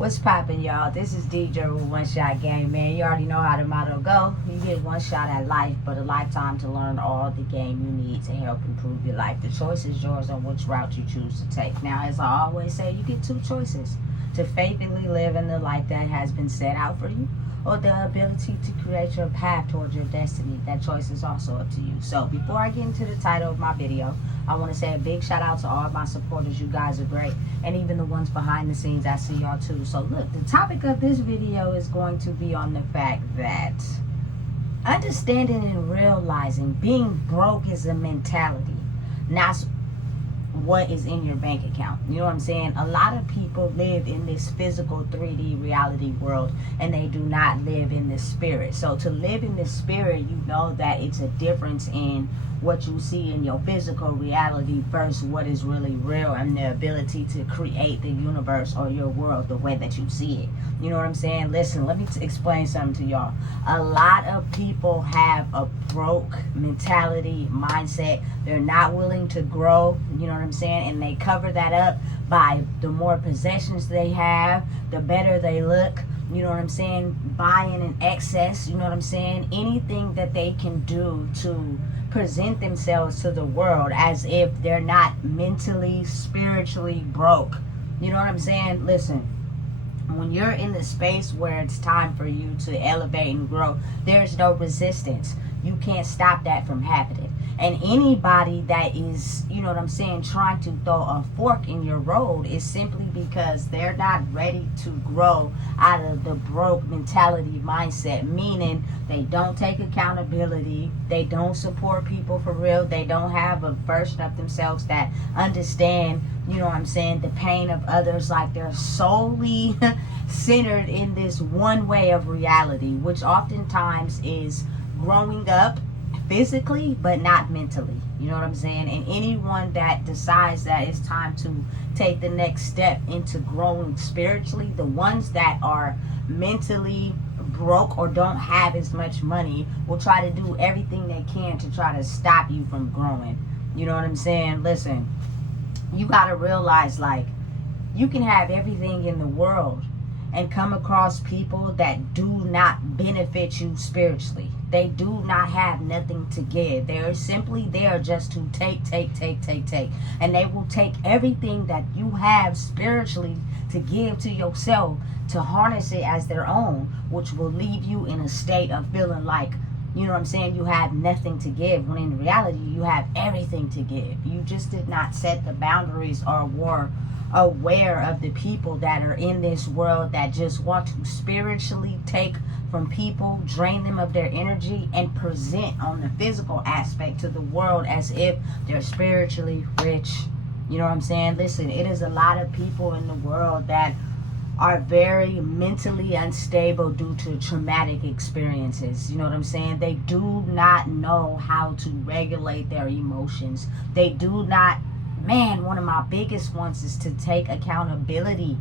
What's poppin', y'all? This is DJ with One Shot Game, man. You already know how the motto go. You get one shot at life, but a lifetime to learn all the game you need to help improve your life. The choice is yours on which route you choose to take. Now, as I always say, you get two choices: to faithfully live in the life that has been set out for you, or the ability to create your path towards your destiny. That choice is also up to you. So before I get into the title of my video, I want to say a big shout out to all my supporters. You guys are great. And even the ones behind the scenes, I see y'all too. So look, the topic of this video is going to be on the fact that understanding and realizing being broke is a mentality, not what is in your bank account. You know what I'm saying? A lot of people live in this physical 3D reality world, and they do not live in the spirit. So to live in the spirit, you know that it's a difference in what you see in your physical reality versus what is really real, and the ability to create the universe or your world the way that you see it. You know what I'm saying? Listen, let me explain something to y'all. A lot of people have a broke mentality, mindset. They're not willing to grow, you know what I'm saying? And they cover that up by the more possessions they have, the better they look. You know what I'm saying? Buying in excess, you know what I'm saying? Anything that they can do to present themselves to the world as if they're not mentally, spiritually broke. You know what I'm saying? Listen, when you're in the space where it's time for you to elevate and grow, there's no resistance. You can't stop that from happening. And anybody that is, you know what I'm saying, trying to throw a fork in your road is simply because they're not ready to grow out of the broke mentality mindset, meaning they don't take accountability, they don't support people for real, they don't have a version of themselves that understand, you know what I'm saying, the pain of others. Like, they're solely centered in this one way of reality, which oftentimes is growing up physically but not mentally. You know what I'm saying? And anyone that decides that it's time to take the next step into growing spiritually, the ones that are mentally broke or don't have as much money will try to do everything they can to try to stop you from growing. You know what I'm saying? Listen, you got to realize, like, you can have everything in the world and come across people that do not benefit you spiritually. They do not have nothing to give. They're simply there just to take. And they will take everything that you have spiritually to give to yourself, to harness it as their own, which will leave you in a state of feeling like, you know what I'm saying, you have nothing to give, when in reality you have everything to give. You just did not set the boundaries or were aware of the people that are in this world that just want to spiritually take from people, drain them of their energy, and present on the physical aspect to the world as if they're spiritually rich. You know what I'm saying? Listen, it is a lot of people in the world that are very mentally unstable due to traumatic experiences. You know what I'm saying? They do not know how to regulate their emotions. They do not, man, one of my biggest ones is to take accountability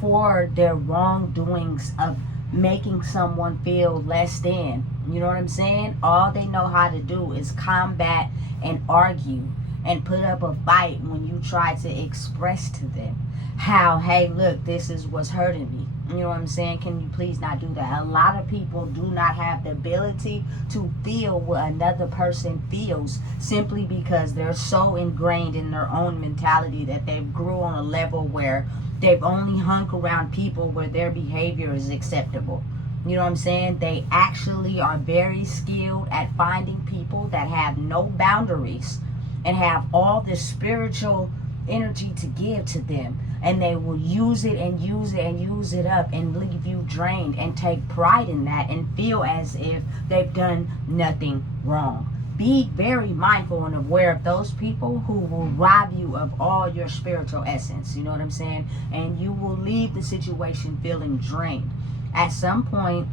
for their wrongdoings of making someone feel less than. You know what I'm saying? All they know how to do is combat and argue and put up a fight when you try to express to them how, hey, look, this is what's hurting me. You know what I'm saying? Can you please not do that? A lot of people do not have the ability to feel what another person feels, simply because they're so ingrained in their own mentality that they've grew on a level where they've only hung around people where their behavior is acceptable. You know what I'm saying? They actually are very skilled at finding people that have no boundaries and have all this spiritual energy to give to them, and they will use it and use it and use it up and leave you drained and take pride in that and feel as if they've done nothing wrong. Be very mindful and aware of those people who will rob you of all your spiritual essence. You know what I'm saying? And you will leave the situation feeling drained. At some point,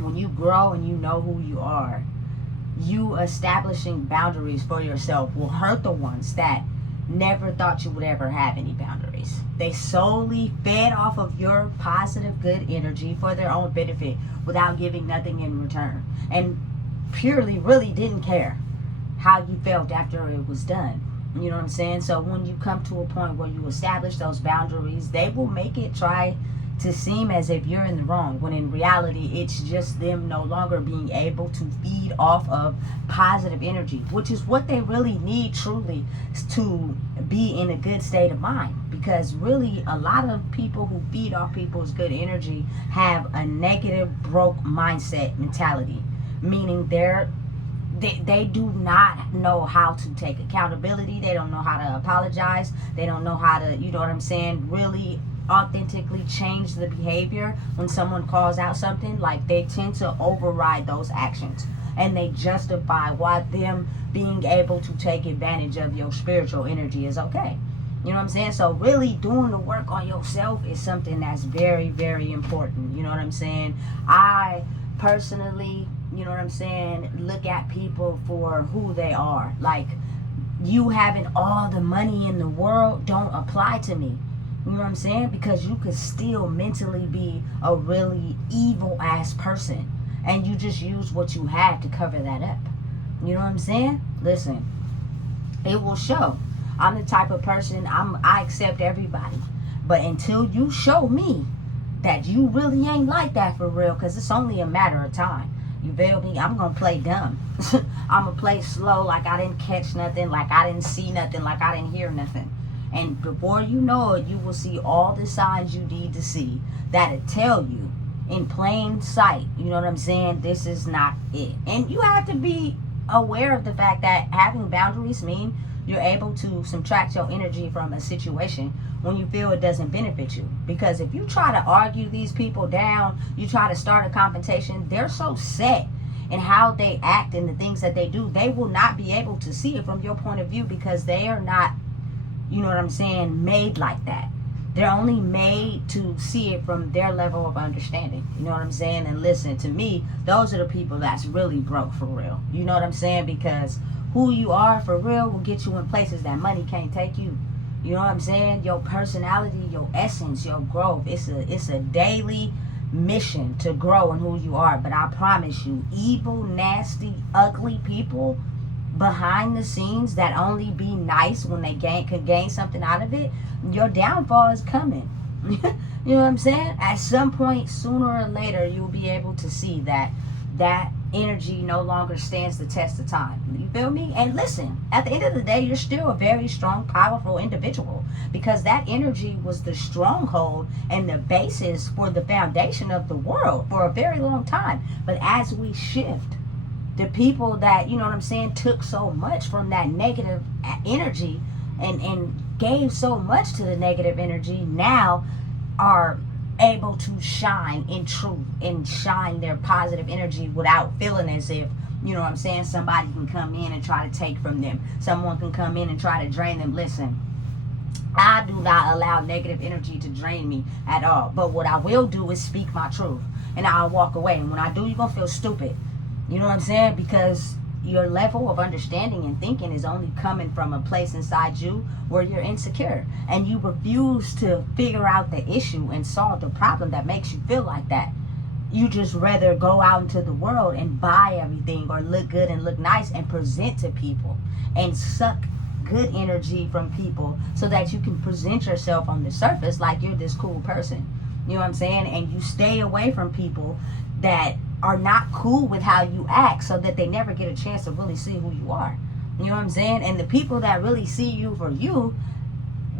when you grow and you know who you are, you establishing boundaries for yourself will hurt the ones that never thought you would ever have any boundaries. They solely fed off of your positive, good energy for their own benefit without giving nothing in return, and purely really didn't care how you felt after it was done. You know what I'm saying? So when you come to a point where you establish those boundaries, they will make it try to seem as if you're in the wrong, when in reality it's just them no longer being able to feed off of positive energy, which is what they really need truly to be in a good state of mind. Because really a lot of people who feed off people's good energy have a negative, broke mindset mentality, meaning they do not know how to take accountability. They don't know how to apologize. They don't know how to, you know what I'm saying, really authentically change the behavior when someone calls out something. Like, they tend to override those actions, and they justify why them being able to take advantage of your spiritual energy is okay. You know what I'm saying? So really doing the work on yourself is something that's very, very important. You know what I'm saying? I personally, you know what I'm saying, look at people for who they are. Like, you having all the money in the world don't apply to me. You know what I'm saying? Because you could still mentally be a really evil ass person, and you just use what you have to cover that up. You know what I'm saying? Listen, it will show. I'm the type of person, I accept everybody. But until you show me that you really ain't like that for real, because it's only a matter of time. You feel me? I'm going to play dumb. I'm going to play slow, like I didn't catch nothing, like I didn't see nothing, like I didn't hear nothing. And before you know it, you will see all the signs you need to see that'll tell you in plain sight, you know what I'm saying, this is not it. And you have to be aware of the fact that having boundaries mean you're able to subtract your energy from a situation when you feel it doesn't benefit you. Because if you try to argue these people down, you try to start a confrontation, they're so set in how they act and the things that they do, they will not be able to see it from your point of view, because they are not, you know what I'm saying, made like that. They're only made to see it from their level of understanding. You know what I'm saying? And listen, to me, those are the people that's really broke for real. You know what I'm saying? Because who you are for real will get you in places that money can't take you. You know what I'm saying? Your personality, your essence, your growth. It's a daily mission to grow in who you are. But I promise you, evil, nasty, ugly people behind the scenes that only be nice when they could gain something out of it, your downfall is coming. You know what I'm saying? At some point, sooner or later, you'll be able to see that energy no longer stands the test of time. You feel me? And listen, at the end of the day, you're still a very strong, powerful individual, because that energy was the stronghold and the basis for the foundation of the world for a very long time. But as we shift, the people that, you know what I'm saying, took so much from that negative energy and gave so much to the negative energy, now are able to shine in truth and shine their positive energy without feeling as if, you know what I'm saying, somebody can come in and try to take from them. Someone can come in and try to drain them. Listen, I do not allow negative energy to drain me at all. But what I will do is speak my truth, and I'll walk away. And when I do, you're going to feel stupid. You know what I'm saying? Because your level of understanding and thinking is only coming from a place inside you where you're insecure, and you refuse to figure out the issue and solve the problem that makes you feel like that. You just rather go out into the world and buy everything or look good and look nice and present to people and suck good energy from people so that you can present yourself on the surface like you're this cool person. You know what I'm saying? And you stay away from people that are not cool with how you act, so that they never get a chance to really see who you are. You know what I'm saying? And the people that really see you for you,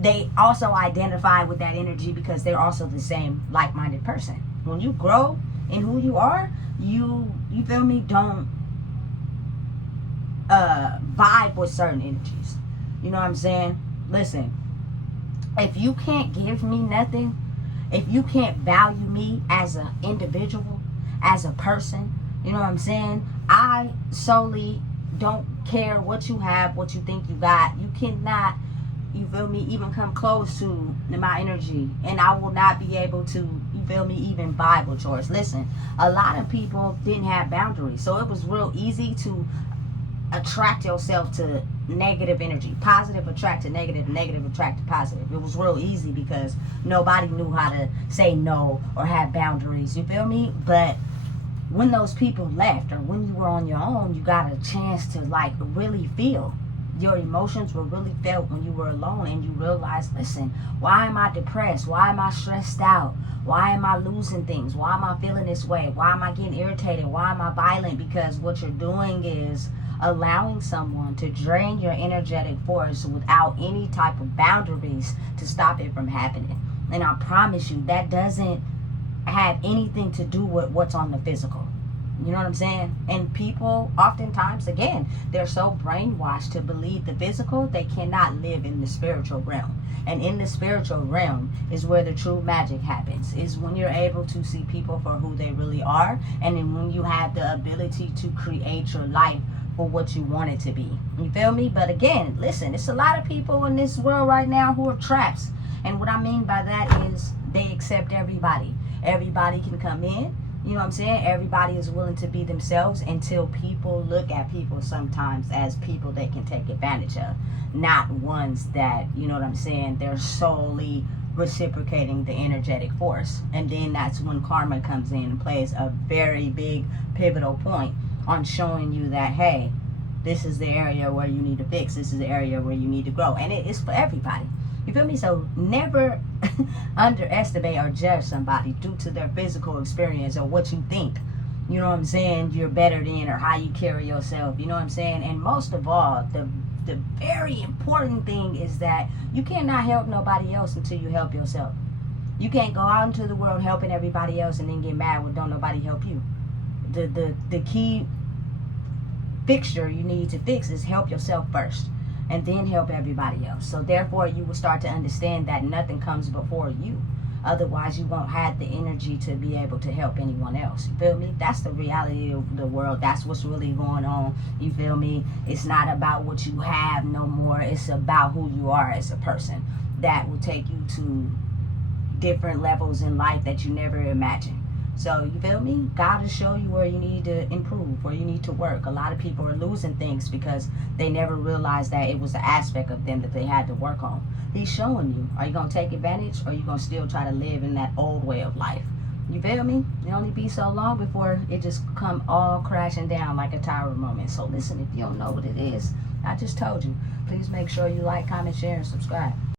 they also identify with that energy because they're also the same like-minded person. When you grow in who you are, you feel me, don't vibe with certain energies. You know what I'm saying? Listen, if you can't give me nothing, if you can't value me as an individual, as a person, you know what I'm saying, I solely don't care what you have, what you think you got. You cannot, you feel me, even come close to my energy, and I will not be able to, you feel me, even vibe with yours. Listen, a lot of people didn't have boundaries, so it was real easy to attract yourself to negative energy. Positive attract to negative, negative attract to positive. It was real easy because nobody knew how to say no or have boundaries, you feel me? But when those people left, or when you were on your own, you got a chance to like really feel. Your emotions were really felt when you were alone and you realized, listen, why am I depressed? Why am I stressed out? Why am I losing things? Why am I feeling this way? Why am I getting irritated? Why am I violent? Because what you're doing is allowing someone to drain your energetic force without any type of boundaries to stop it from happening. And I promise you, that doesn't have anything to do with what's on the physical. You know what I'm saying? And people oftentimes, again, they're so brainwashed to believe the physical, they cannot live in the spiritual realm. And in the spiritual realm is where the true magic happens. Is when you're able to see people for who they really are. And then when you have the ability to create your life for what you want it to be. You feel me? But again, listen, it's a lot of people in this world right now who are traps. And what I mean by that is they accept everybody. Everybody can come in. You know what I'm saying? Everybody is willing to be themselves until people look at people sometimes as people they can take advantage of. Not ones that, you know what I'm saying, they're solely reciprocating the energetic force. And then that's when karma comes in and plays a very big pivotal point on showing you that, hey, this is the area where you need to fix. This is the area where you need to grow. And it is for everybody. You feel me? So never underestimate or judge somebody due to their physical experience or what you think, you know what I'm saying, you're better than, or how you carry yourself, you know what I'm saying. And most of all, the very important thing is that you cannot help nobody else until you help yourself. You can't go out into the world helping everybody else and then get mad when don't nobody help you. The key fixture you need to fix is help yourself first, and then help everybody else. So therefore, you will start to understand that nothing comes before you. Otherwise, you won't have the energy to be able to help anyone else. You feel me? That's the reality of the world. That's what's really going on. You feel me? It's not about what you have no more. It's about who you are as a person. That will take you to different levels in life that you never imagined. So, you feel me? God will show you where you need to improve, where you need to work. A lot of people are losing things because they never realized that it was an aspect of them that they had to work on. He's showing you. Are you going to take advantage, or are you going to still try to live in that old way of life? You feel me? It only be so long before it just come all crashing down like a tower moment. So listen, if you don't know what it is, I just told you. Please make sure you like, comment, share, and subscribe.